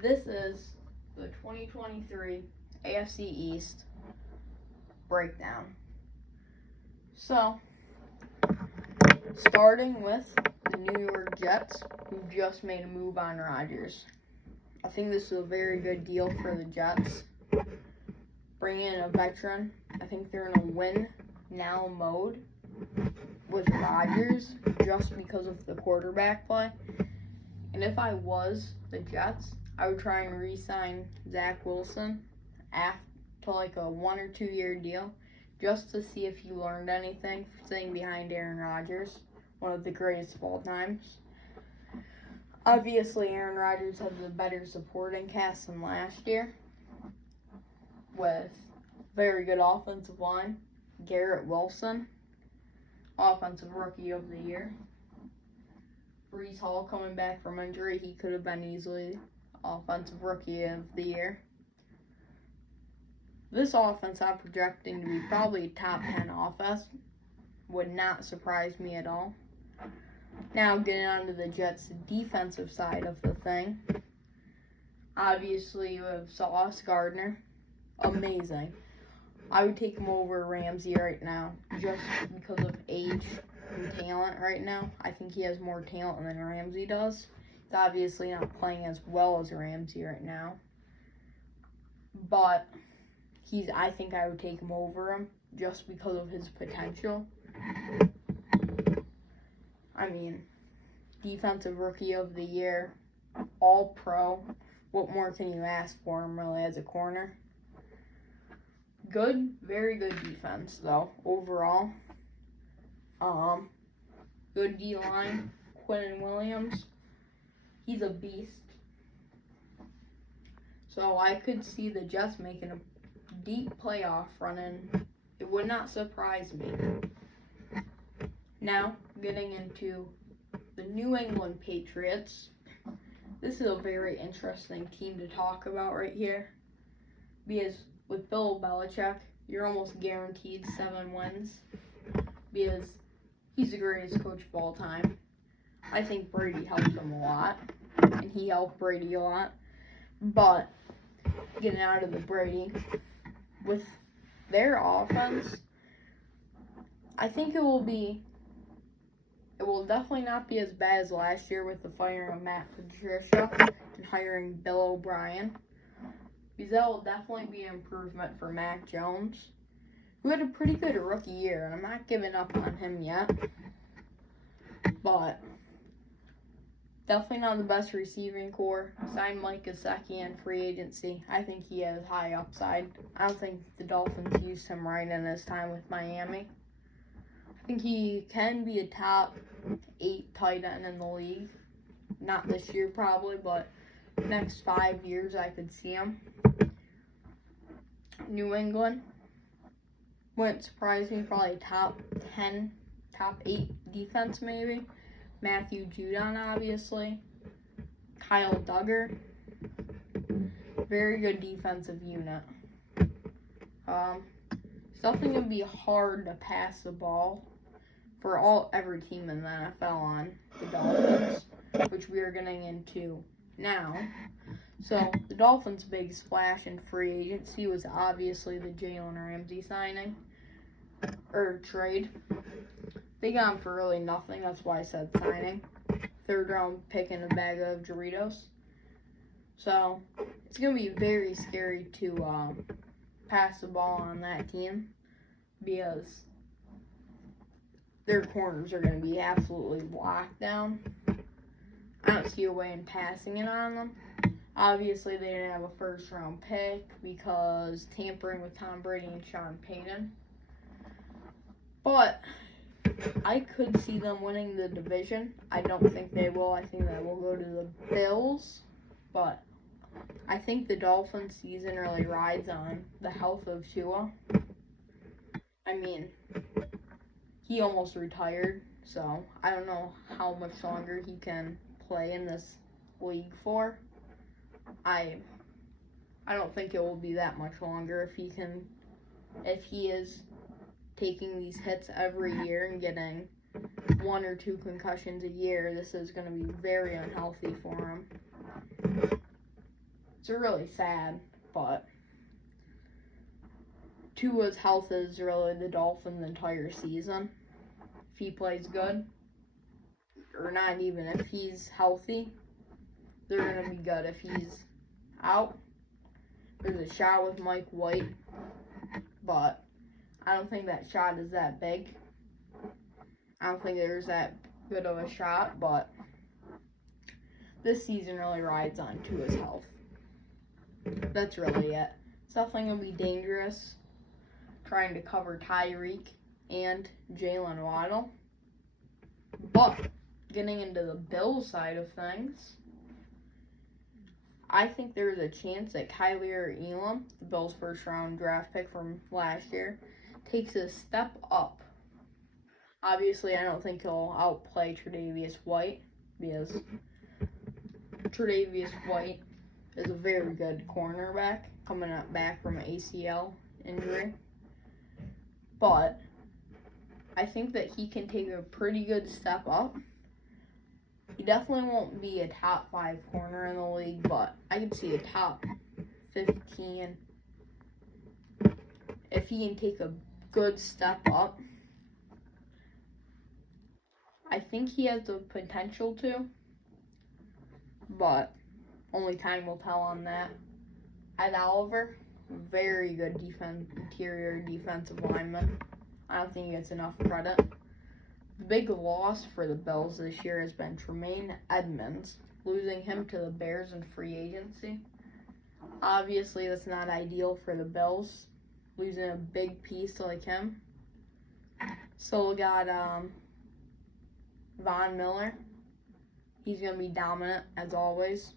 This is the 2023 AFC East breakdown. So, starting with the New York Jets, who just made a move on Rodgers. I think this is a very good deal for the Jets. Bringing in a veteran. I think they're in a win-now mode with Rodgers just because of the quarterback play. And if I was the Jets, I would try and re-sign Zach Wilson to like a 1 or 2 year deal just to see if he learned anything sitting behind Aaron Rodgers, one of the greatest of all times. Obviously, Aaron Rodgers has a better supporting cast than last year with very good offensive line. Garrett Wilson, Offensive Rookie of the Year. Breece Hall coming back from injury. He could have been easily Offensive Rookie of the Year. This offense I'm projecting to be probably a top 10 offense. Would not surprise me at all. Now getting on to the Jets' defensive side of the thing. Obviously you have Sauce Gardner. Amazing. I would take him over Ramsey right now just because of age and talent right now. I think he has more talent than Ramsey does. He's obviously not playing as well as Ramsey right now. But I think I would take him over him just because of his potential. I mean, Defensive Rookie of the Year, All-Pro. What more can you ask for him really as a corner? Good, very good defense though, overall. Good D-line, Quinn Williams. He's a beast. So I could see the Jets making a deep playoff run in. It would not surprise me. Now, getting into the New England Patriots. This is a very interesting team to talk about right here. Because with Bill Belichick, you're almost guaranteed 7 wins. Because he's the greatest coach of all time. I think Brady helped him a lot. And he helped Brady a lot. But, getting out of the Brady, with their offense, I think it will definitely not be as bad as last year with the firing of Matt Patricia and hiring Bill O'Brien. Because that will definitely be an improvement for Mac Jones, who had a pretty good rookie year, and I'm not giving up on him yet. But definitely not the best receiving core. Signed Mike Gesicki in free agency. I think he has high upside. I don't think the Dolphins used him right in his time with Miami. I think he can be a top 8 tight end in the league. Not this year probably, but next 5 years I could see him. New England. Wouldn't surprise me, probably top 10, top 8 defense maybe. Matthew Judon, obviously. Kyle Duggar. Very good defensive unit. It's definitely going to be hard to pass the ball for every team in the NFL on the Dolphins, which we are getting into now. So, the Dolphins' big splash in free agency was obviously the Jalen Ramsey signing, or trade. They got him for really nothing, that's why I said signing. 3rd round pick in a bag of Doritos. So, it's going to be very scary to pass the ball on that team, because their corners are going to be absolutely locked down. I don't see a way in passing it on them. Obviously, they didn't have a 1st round pick because tampering with Tom Brady and Sean Payton. But I could see them winning the division. I don't think they will. I think they will go to the Bills. But I think the Dolphins season really rides on the health of Tua. I mean, he almost retired, so I don't know how much longer he can play in this league for. I don't think it will be that much longer if he is taking these hits every year and getting 1 or 2 concussions a year. This is going to be very unhealthy for him. really sad, but Tua's health is really the Dolphins' entire season. If he plays good, or not even if he's healthy, they're going to be good. If he's out, there's a shot with Mike White, but I don't think that shot is that big. I don't think there's that good of a shot, but this season really rides on Tua's health. That's really it. It's definitely going to be dangerous trying to cover Tyreek and Jalen Waddle. But getting into the Bills side of things, I think there's a chance that Kyler Elam, the Bills' first-round draft pick from last year, takes a step up. Obviously, I don't think he'll outplay Tre'Davious White, because Tre'Davious White is a very good cornerback coming back from an ACL injury. But I think that he can take a pretty good step up. He definitely won't be a top 5 corner in the league, but I could see a top 15. If he can take a good step up, I think he has the potential to, but only time will tell on that. Ed Oliver, very good interior defensive lineman. I don't think he gets enough credit. The big loss for the Bills this year has been Tremaine Edmonds, losing him to the Bears in free agency. Obviously, that's not ideal for the Bills, losing a big piece like him. So we got Von Miller. He's going to be dominant, as always.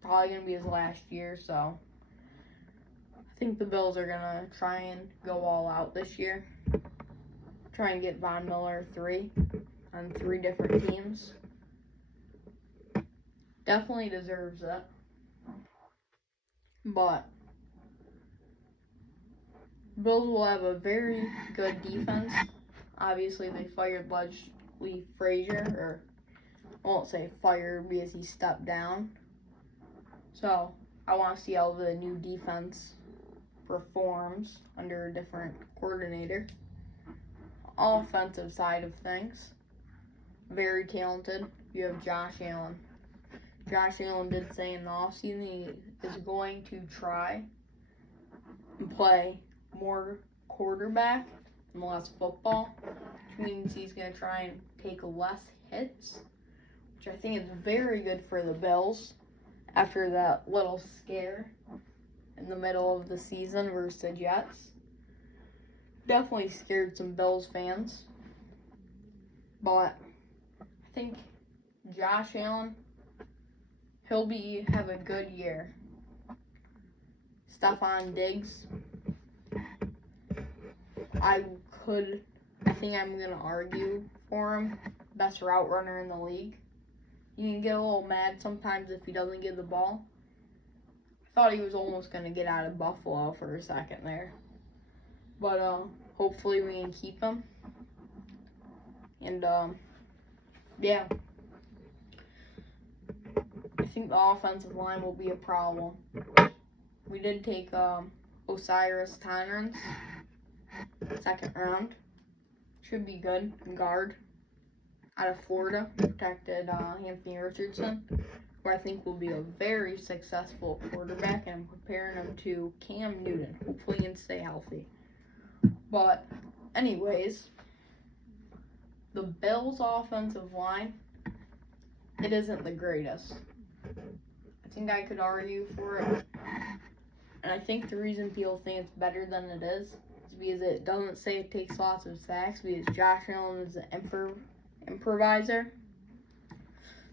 Probably going to be his last year, so I think the Bills are going to try and go all out this year. Try and get Von Miller 3 on 3 different teams. Definitely deserves it. But Bills will have a very good defense. Obviously, they fired Leslie Frazier, or I won't say fired because he stepped down. So I want to see how the new defense performs under a different coordinator. Offensive side of things, very talented. You have Josh Allen. Josh Allen did say in the offseason he is going to try and play more quarterback and less football, which means he's going to try and take less hits, which I think is very good for the Bills after that little scare in the middle of the season versus the Jets. Definitely scared some Bills fans. But I think Josh Allen, he'll have a good year. Stephon Diggs, I think I'm going to argue for him. Best route runner in the league. You can get a little mad sometimes if he doesn't get the ball. I thought he was almost going to get out of Buffalo for a second there. But hopefully we can keep him. And yeah. I think the offensive line will be a problem. We did take Osiris Torrance, 2nd round. Should be good. Guard out of Florida. Protected Anthony Richardson, who I think will be a very successful quarterback, and I'm comparing him to Cam Newton. Hopefully he can stay healthy. But anyways, the Bills' offensive line, it isn't the greatest. I think I could argue for it. And I think the reason people think it's better than it is because it doesn't say it takes lots of sacks, because Josh Allen is an improviser.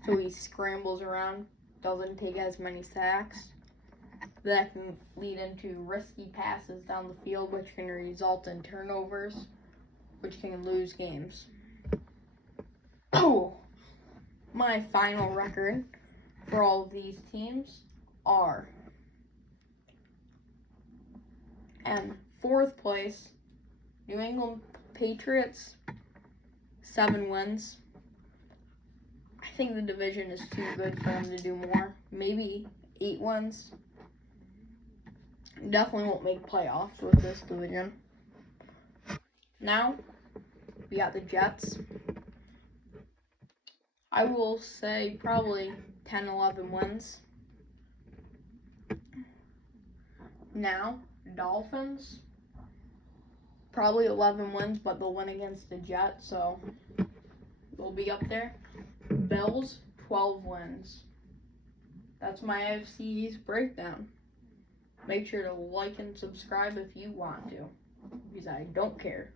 So he scrambles around, doesn't take as many sacks. That can lead into risky passes down the field, which can result in turnovers, which can lose games. Oh, my final record for all of these teams are, and 4th place, New England Patriots, 7 wins. I think the division is too good for them to do more. Maybe 8 wins. Definitely won't make playoffs with this division. Now, we got the Jets. I will say probably 10, 11 wins. Now, Dolphins. Probably 11 wins, but they'll win against the Jets, so they'll be up there. Bills, 12 wins. That's my AFC East breakdown. Make sure to like and subscribe if you want to, because I don't care.